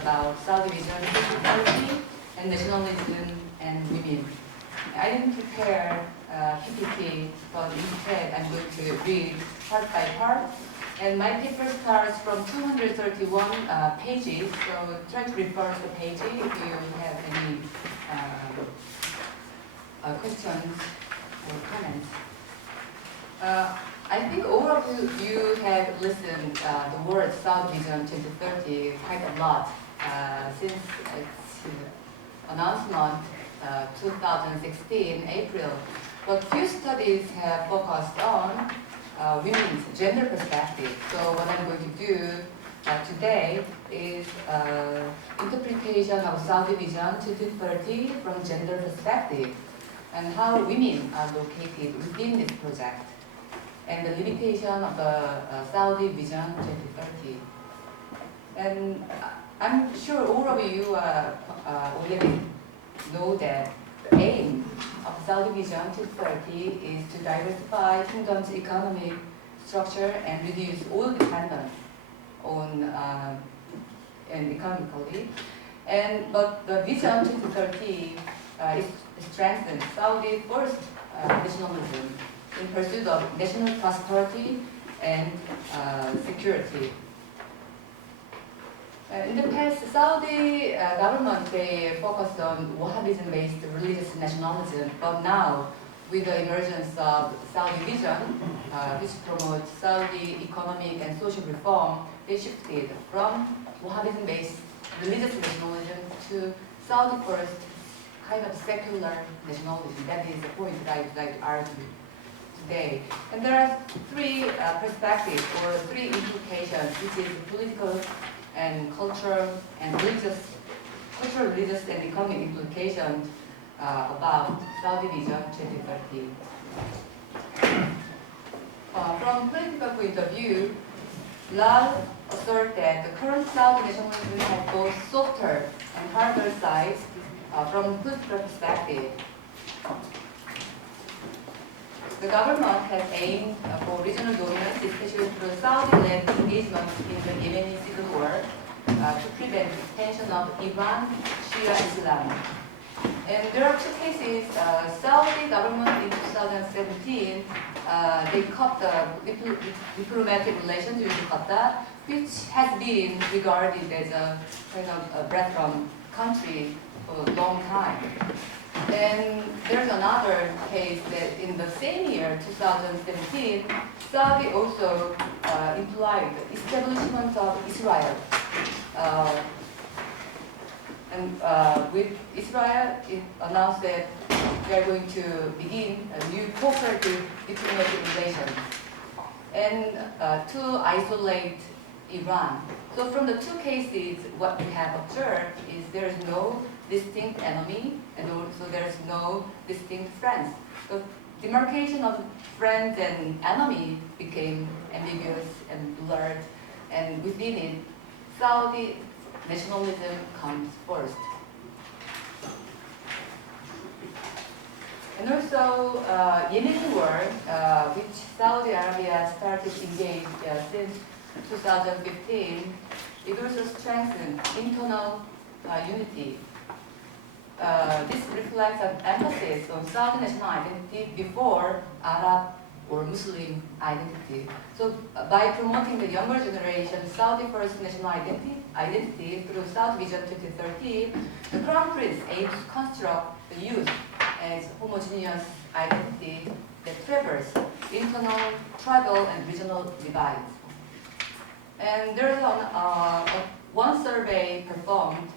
about Saudi vision, policy, and nationalism and women. I didn't prepare PPT, but instead I'm going to read part by part. And my paper starts from 231 pages, so try to refer to the page if you have any questions or comments. I think all of you have listened the word Saudi Vision 2030 quite a lot since its announcement 2016 April. But few studies have focused on women's gender perspective. So what I'm going to do today is interpretation of Saudi Vision 2030 from gender perspective and how women are located within this project and the limitation of the Saudi Vision 2030. And I'm sure all of you already know that the aim of Saudi Vision 2030 is to diversify kingdom's economic structure and reduce oil dependence on and economically. But the Vision 2030 is strengthen Saudi first nationalism in pursuit of national prosperity and security. In the past, Saudi government, they focused on Wahhabism-based religious nationalism, but now, with the emergence of Saudi Vision, which promotes Saudi economic and social reform, they shifted from Wahhabism-based religious nationalism to Saudi first kind of secular nationalism. That is the point that I would like to argue today. And there are three perspectives or three implications, which is political and cultural, religious, and economic implications about Saudi Vision 2030. From political point of view, Lal asserts that the current Saudi nationalism has both softer and harder sides from political perspective. The government has aimed for regional dominance, especially through Saudi-led engagement in the Yemeni civil war to prevent expansion of Iran Shia Islam. And there are two cases. Saudi government in 2017, they cut the diplomatic relations with Qatar, which has been regarded as a kind of a breadcrumb country for a long time. And there's another case that in the same year, 2017, Saudi also implied the establishment of Israel. With Israel, it announced that they are going to begin a new cooperative diplomatic relations and to isolate Iran. So from the two cases, what we have observed is there is no distinct enemy and also there is no distinct friends. So demarcation of friends and enemy became ambiguous and blurred, and within it, Saudi nationalism comes first. And also, Yemeni war, which Saudi Arabia started engaged since 2015, it also strengthened internal unity. This reflects an emphasis on Saudi national identity before Arab or Muslim identity. So by promoting the younger generation Saudi first national identity through Saudi Vision 2030, the Crown Prince aims to construct the youth as homogeneous identity that traverses internal, tribal, and regional divides. And there is one survey performed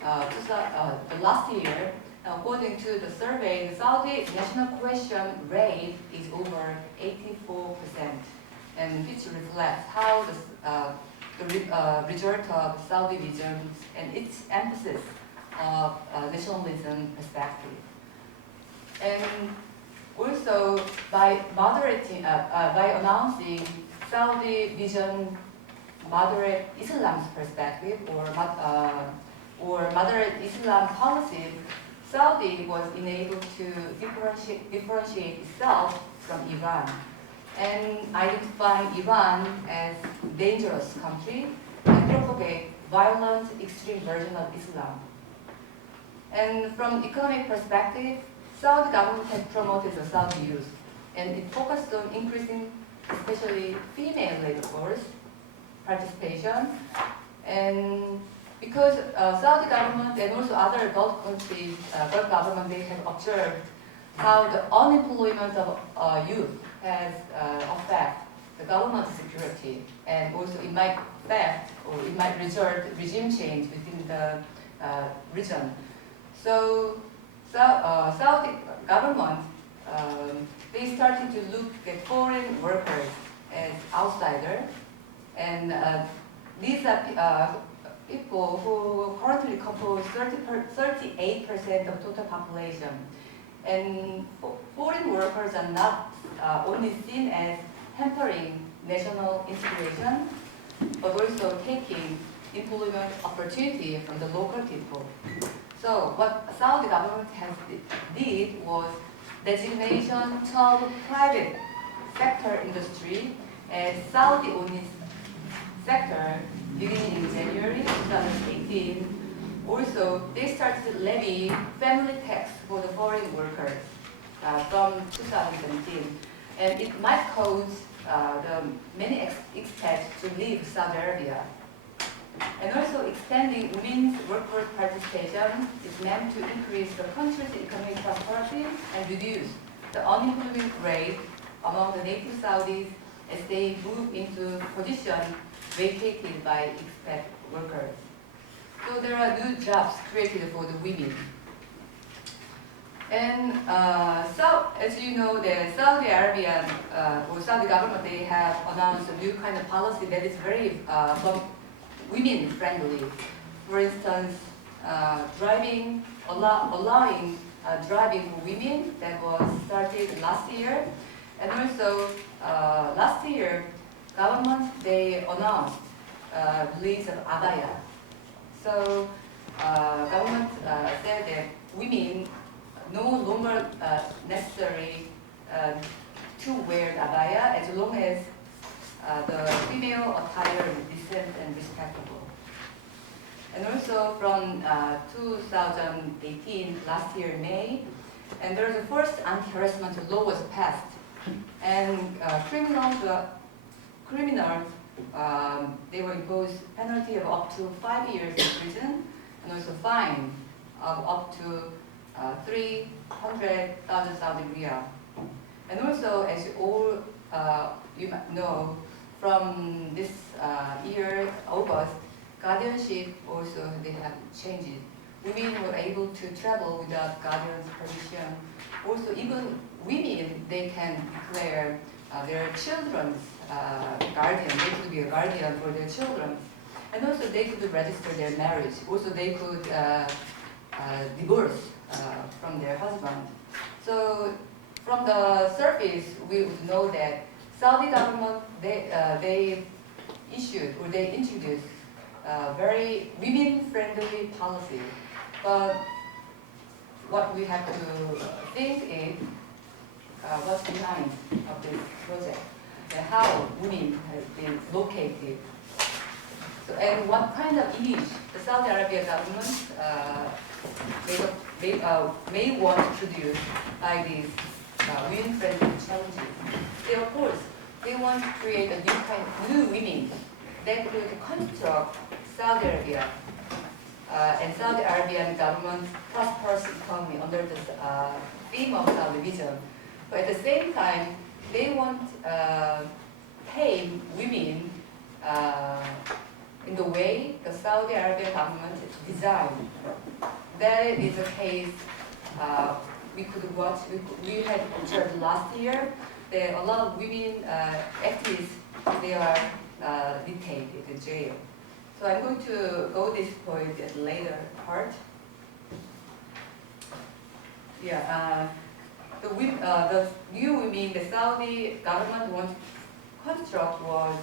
the last year. According to the survey, the Saudi national question rate is over 84%, and which reflects how the result of Saudi vision and its emphasis of nationalism perspective. And also by announcing Saudi vision moderate Islam's perspective or moderate Islam policy, Saudi was enabled to differentiate itself from Iran and identifying Iran as dangerous country and propagate violent, extreme version of Islam. And from economic perspective, Saudi government has promoted the Saudi youth, and it focused on increasing especially female labor force participation. And because Saudi government and also other Gulf countries, Gulf government, they have observed how the unemployment of youth has affect the government security, and also it might affect or it might result regime change within the region. So Saudi government, they started to look at foreign workers as outsiders, and these are people who currently compose 38% of total population. And foreign workers are not only seen as hampering national integration, but also taking employment opportunity from the local people. So what Saudi government did was designation 12 private sector industry as Saudi-owned sector beginning in January 2018. Also, they started to levy family tax for the foreign workers from 2017. And it might cause the many expats to leave Saudi Arabia. And also extending women's workforce participation is meant to increase the country's economic prosperity and reduce the unemployment rate among the native Saudis as they move into positions vacated by expat workers. So there are new jobs created for the women. And so, as you know, the Saudi Arabian or Saudi government, they have announced a new kind of policy that is very women friendly. For instance, allowing driving for women that was started last year. And also last year, government, they announced release of abaya. So government said that women no longer necessary to wear the abaya as long as the female attire is decent and respectable. And also from 2018, last year May, and there was the first anti-harassment law was passed, and criminals, they were imposed penalty of up to 5 years in prison, and also fine of up to 300,000 Saudi riyal. And also, as you all you might know, from this year, August, guardianship also they have changed. Women were able to travel without guardian's permission. Also, even women, they can declare their children's guardian. They could be a guardian for their children. And also they could register their marriage. Also they could divorce from their husband. So from the surface, we would know that Saudi government, they issued or they introduced very women-friendly policy. But what we have to think is what's behind of this project and how women have been located. So, and what kind of image the Saudi Arabia government may want to produce by these women-friendly challenges. They, of course, they want to create a new women that could construct Saudi Arabia and Saudi Arabian government prosperous economy under the theme of Saudi vision. But at the same time, they want pay women in the way the Saudi Arabian government designed. That is a case we could watch. We had observed last year that a lot of women activists, they are detained in jail. So I'm going to go this point at later part. Yeah, the new women the Saudi government wants to construct was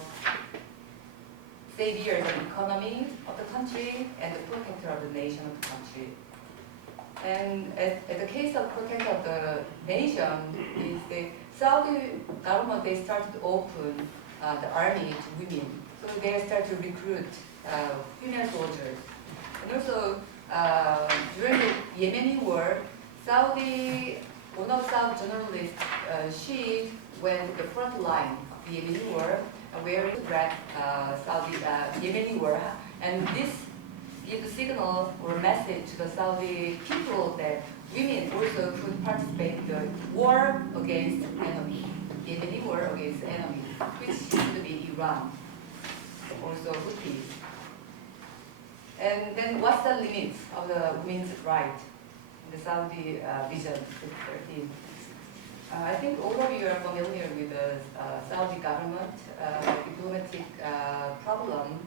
saviors of the economy of the country and the protector of the nation of the country. And at the case of protector of the nation is the Saudi government, they started to open the army to women. So they start to recruit female soldiers. And also, during the Yemeni war, one of Saudi journalists, she went to the front line of the Yemeni war, wearing the red Yemeni war, and this gives the signal or message to the Saudi people that women also could participate in the war against enemy, Yemeni war against enemy, which should be Iran, also Houthis. And then what's the limits of the women's right in the Saudi Vision 2013? I think all of you are familiar with the Saudi government diplomatic problem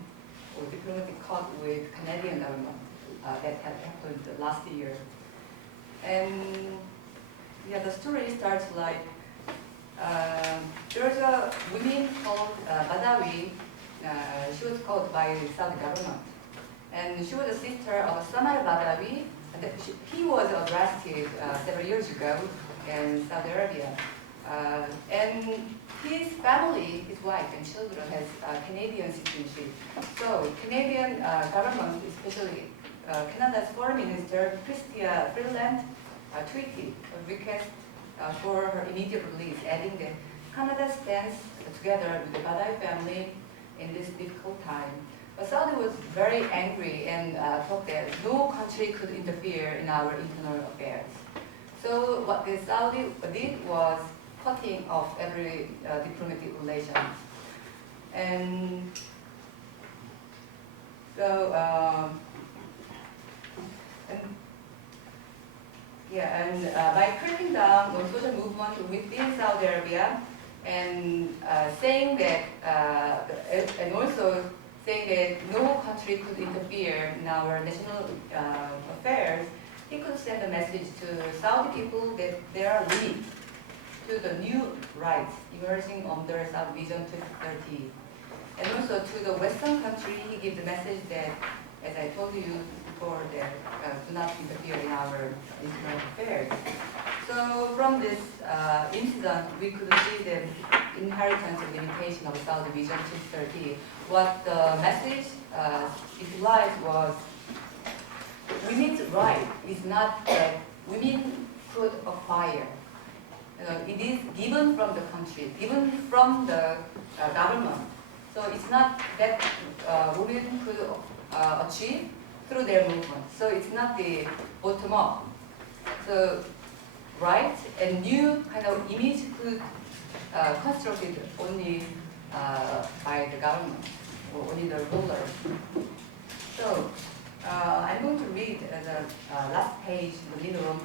or diplomatic cut with Canadian government that had happened last year. And yeah, the story starts like there's a woman called Badawi. She was called by the Saudi government. And she was a sister of Samar Badawi. And he was arrested several years ago in Saudi Arabia. And his family, his wife and children, has Canadian citizenship. So Canadian government, especially Canada's Foreign Minister, Chrystia Freeland, tweeted a request for her immediate release, adding that Canada stands together with the Badawi family in this difficult time. But Saudi was very angry and thought that no country could interfere in our internal affairs. So what the Saudi did was cutting off every diplomatic relations. And so, by cracking down on social movement within Saudi Arabia and saying that, and also saying that no country could interfere in our national affairs, he could send a message to Saudi people that there are limits to the new rights emerging under Saudi Vision 2030. And also to the Western country, he gave the message that, as I told you before, that do not interfere in our internal affairs. So from this incident, we could see the inheritance and limitation of Saudi Vision 2030. What the message implied was women's right is not that women could acquire. It is given from the country, given from the government. So it's not that women could achieve through their movement. So it's not the bottom up. So right and new kind of image could constructed only by the government or only the rulers. So I'm going to read the last page in the middle.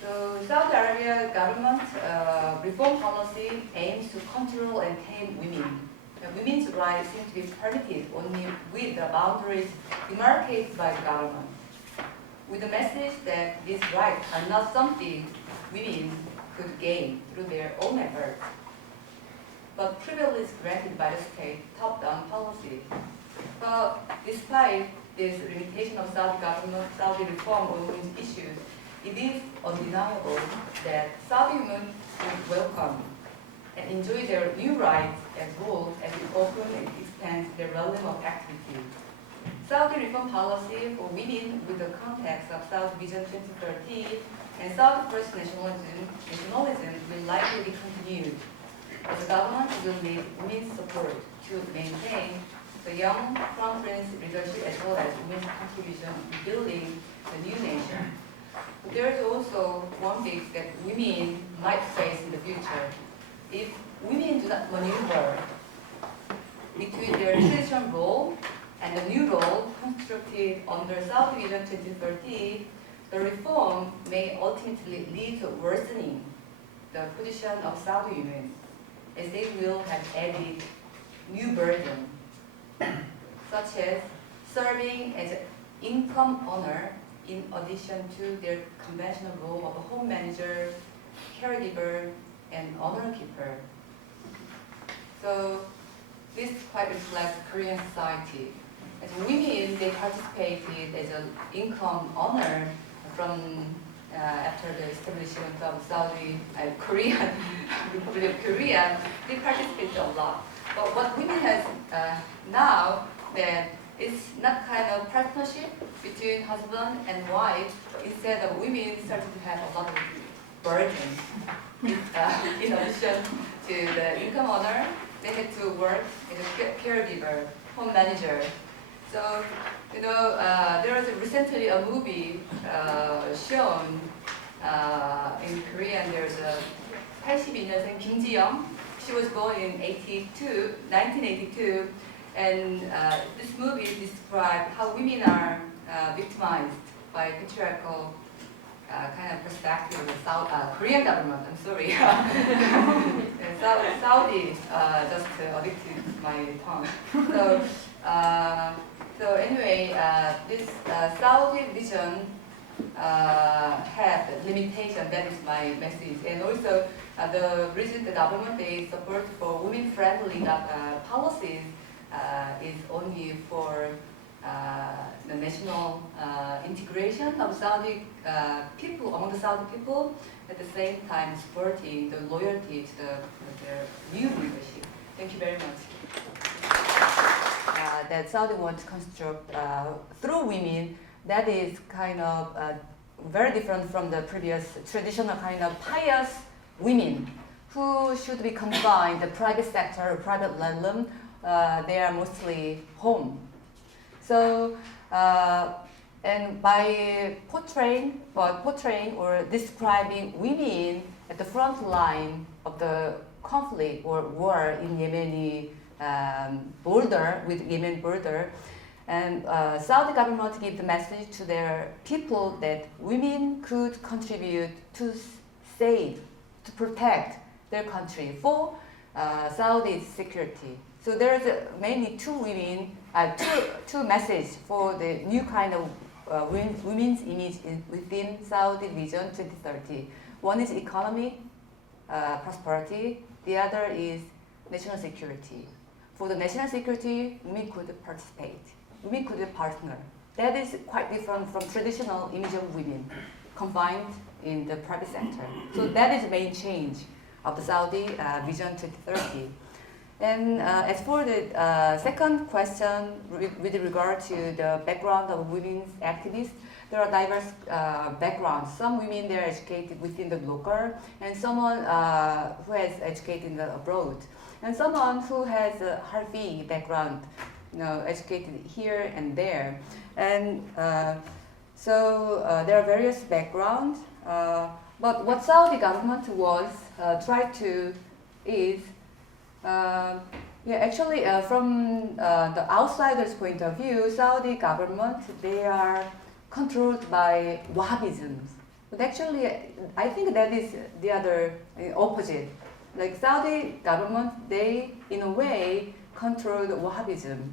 So Saudi Arabia government reform policy aims to control and tame women. Women's rights seem to be permitted only with the boundaries demarcated by the government, with the message that these rights are not something women could gain through their own efforts, but privileges granted by the state top-down policy. But despite this limitation of Saudi government, Saudi reform on women's issues, it is undeniable that Saudi women will welcome and enjoy their new rights as well as it opens and expands their realm of activity. Saudi reform policy for women with the context of Saudi Vision 2030 and Saudi first nationalism will likely be continued, as the government will need women's support to maintain the young crown prince leadership as well as women's contribution in building the new nation. But there is also one thing that women might face in the future. If women do not maneuver between their traditional role and the new role constructed under Saudi Vision 2030, the reform may ultimately lead to worsening the position of Saudi women, as they will have added new burden, such as serving as an income earner in addition to their conventional role of a home manager, caregiver, and honor keeper. So this quite reflects Korean society. As women, they participated as an income earner from after the establishment of Saudi Korean Republic of Korea. They participated a lot. But what women has now, that it's not kind of partnership between husband and wife, but instead of women started to have a lot of burden. In addition to the income earner, they had to work as a caregiver, home manager. So, there was recently a movie shown in Korean. There's a 82년생 Kim Ji-young. She was born in 1982, and this movie describes how women are victimized by patriarchal kind of perspective of the Korean government. I'm sorry. Saudi just addicted my tongue. So anyway, this Saudi vision had limitation. That is my message. And also the reason the government they support for women-friendly policies is only for the national integration of Saudi people, among the Saudi people, at the same time supporting the loyalty to their new leadership. Thank you very much. That Saudi want to construct through women, that is kind of very different from the previous traditional kind of pious women who should be confined the private sector or private realm. They are mostly home. So, and by portraying or describing women at the front line of the conflict or war in Yemeni border, with Yemen border, and Saudi government give the message to their people that women could contribute to save, to protect their country for Saudi's security. So there's mainly two messages for the new kind of women's image within Saudi Vision 2030. One is economy, prosperity. The other is national security. For the national security, women could participate. Women could partner. That is quite different from traditional image of women confined in the private sector. So that is the main change of the Saudi Vision 2030. And as for the second question with regard to the background of women's activists, there are diverse backgrounds. Some women, they are educated within the local, and someone who has educated abroad, and someone who has a Harvey background, educated here and there. And so there are various backgrounds, but what Saudi government was tried to is, actually from the outsider's point of view, Saudi government, they are controlled by Wahhabism. But actually, I think that is the other opposite. Like Saudi government, they in a way controlled Wahhabism.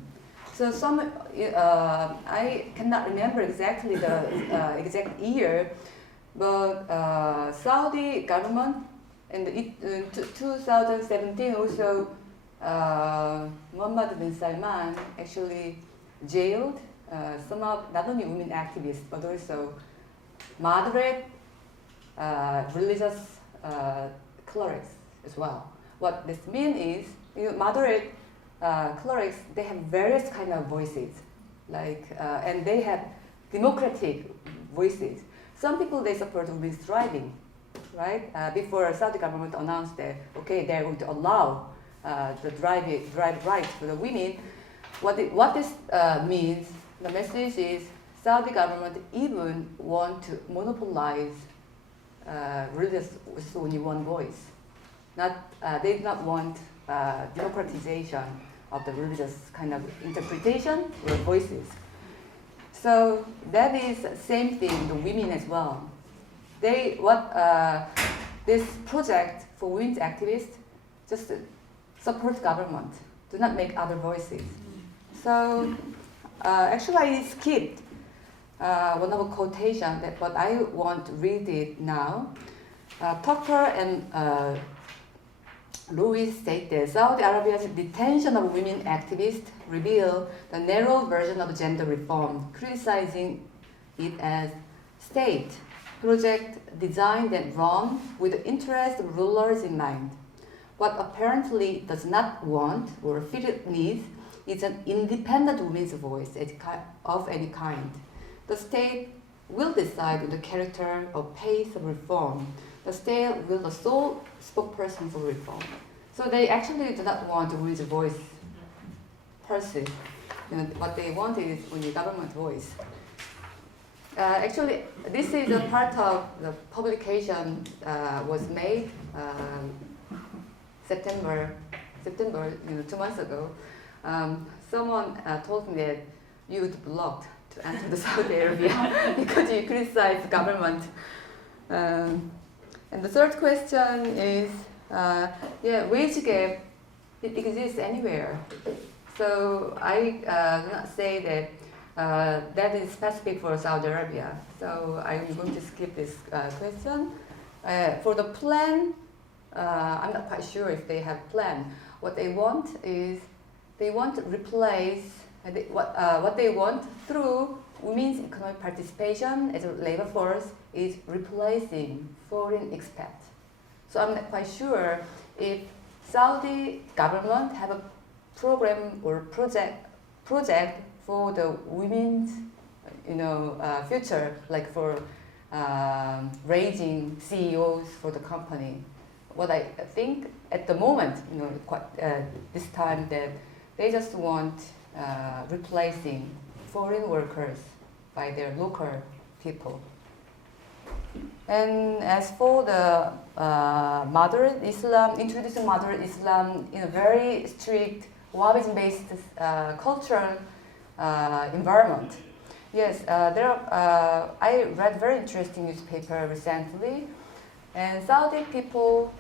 So some, I cannot remember exactly the exact year, but Saudi government in 2017 also Mohammed bin Salman actually jailed some of not only women activists but also moderate religious clerics as well. What this means is, moderate clerics, they have various kind of voices, like and they have democratic voices. Some people, they support women's driving, right? Before Saudi government announced that okay, they're going to allow the drive right for the women. What this means, the message is Saudi government even want to monopolize religious with only one voice. They do not want democratization of the religious kind of interpretation or voices. So that is same thing, the women as well. This project for women's activists just support government, do not make other voices. So actually I skipped one of a quotation, but I want to read it now. Tucker and Lewis stated, Saudi Arabia's detention of women activists reveal the narrow version of gender reform, criticizing it as state project designed and run with the interest of rulers in mind. what apparently does not want or feel it needs is an independent woman's voice of any kind. The state will decide on the character or pace of reform. The state will the sole spokesperson for reform. So they actually do not want a women's voice person. What they want is only government voice. Actually, this is a part of the publication was made September, 2 months ago. Someone told me that you would blocked to enter the Saudi Arabia because you criticize the government. And the third question is, wage gap, it exists anywhere. So I cannot say that that is specific for Saudi Arabia. So I'm going to skip this question. For the plan, I'm not quite sure if they have plan. What they want is they want to replace what they want through women's economic participation as a labor force is replacing foreign expats. So I'm not quite sure if Saudi government have a program or project for the women's future, like for raising CEOs for the company. What I think at the moment, this time that they just want replacing foreign workers by their local people. And as for the moderate Islam, introducing moderate Islam in a very strict Wahhabism-based cultural environment. Yes, I read very interesting newspaper recently, and Saudi people,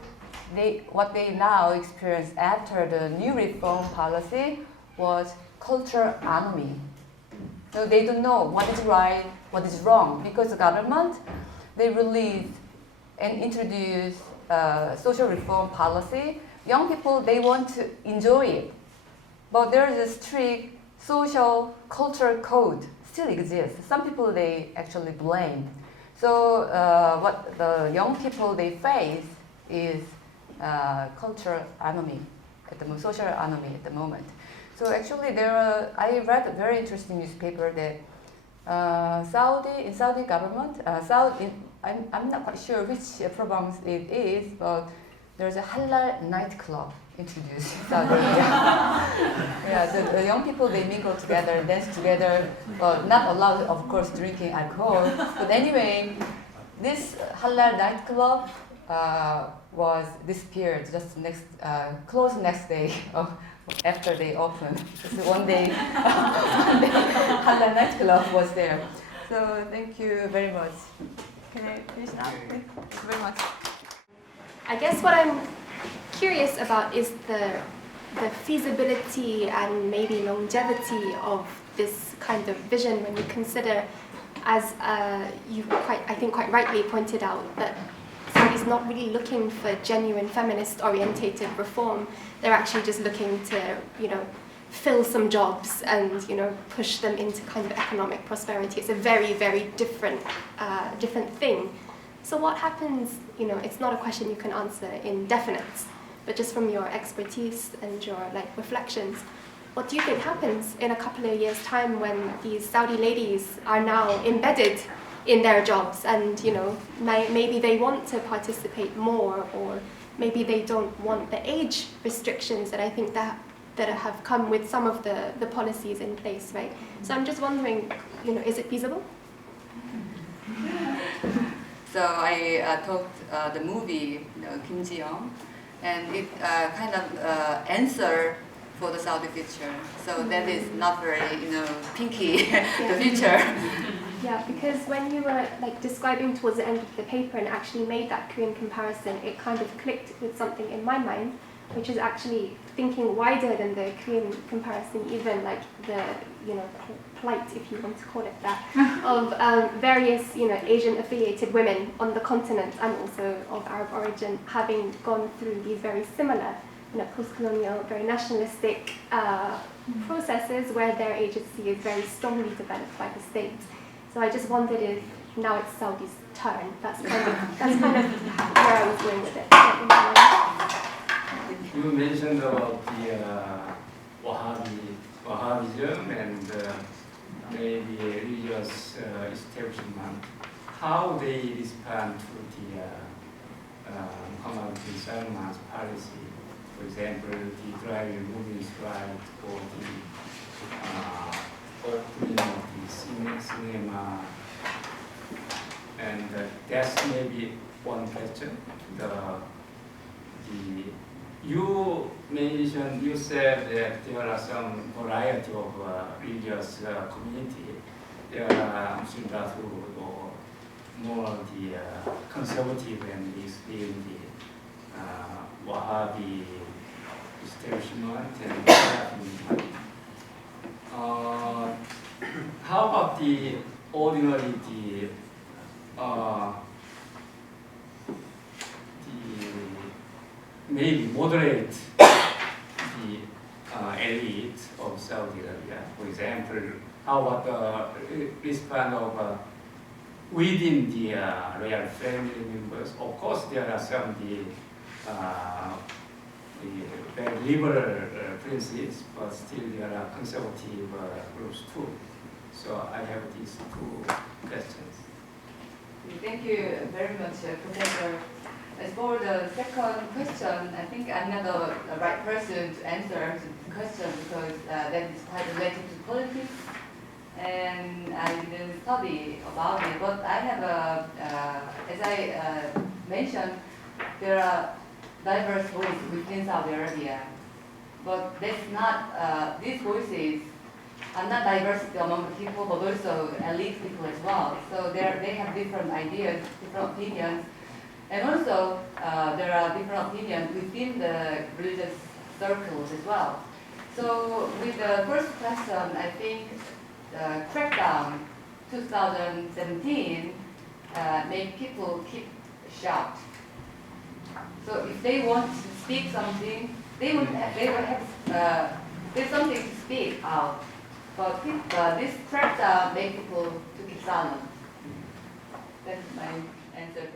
what they now experience after the new reform policy was cultural anomie. So they don't know what is right, what is wrong, because the government, they release and introduce social reform policy. Young people, they want to enjoy it. But there is a strict social cultural code still exists. Some people, they actually blame. So what the young people, they face is cultural anomie, social anomie at the moment. So actually, I read a very interesting newspaper that in Saudi government, I'm not quite sure which province it is, but there's a halal nightclub introduced in Saudi Arabia. The young people, they mingle together, dance together, not allowed, of course, drinking alcohol. But anyway, this halal nightclub was disappeared just closed next day after they opened. Just one day, halal nightclub was there. So thank you very much. Can I finish now? Thank you very much. I guess what I'm curious about is the feasibility and maybe longevity of this kind of vision when you consider, as you quite rightly pointed out, that Saudi's not really looking for genuine feminist-orientated reform. They're actually just looking to, fill some jobs and, push them into kind of economic prosperity. It's a very, very different thing. So what happens, it's not a question you can answer in definites, but just from your expertise and your reflections, what do you think happens in a couple of years' time when these Saudi ladies are now embedded in their jobs and, maybe they want to participate more, or maybe they don't want the age restrictions that I think that have come with some of the policies in place, right? So I'm just wondering, is it feasible? So I talked the movie Kim Ji-young, and it kind of answer for the Saudi future. So that is not very pinky the future. Yeah, because when you were describing towards the end of the paper and actually made that Korean comparison, it kind of clicked with something in my mind, which is actually thinking wider than the Korean comparison, even the plight, if you want to call it that, of various Asian-affiliated women on the continent and also of Arab origin, having gone through these very similar, post-colonial, very nationalistic processes where their agency is very strongly developed by the state. So I just wondered if now it's Saudi's turn. That's kind of where I was going with it. You mentioned about the Wahhabism and maybe religious establishment. How they respond to the Muhammad bin Salman's policy? For example, the driving women's right or the opening of the cinema. And that's maybe one question. You said that there are some variety of religious community. There are Muslim Brotherhood or more the conservative and extreme the Wahhabi establishment and how about the ordinary maybe moderate the elite of Saudi Arabia, for example, how about the response of within the royal family members? Of course, there are some the very liberal princes, but still there are conservative groups too. So I have these two questions. Thank you very much, Professor. As for the second question, I think I'm not the right person to answer the question because that is quite related to politics, and I didn't study about it. But I have as I mentioned, there are diverse voices within Saudi Arabia, but that's not these voices are not diversity among the people, but also elite people as well. So they have different ideas, different opinions. And also, there are different opinions within the religious circles as well. So with the first question, I think the crackdown 2017 made people keep shout. So if they want to speak something, they would have there's something to speak out. But this crackdown made people to keep silent. That's my answer.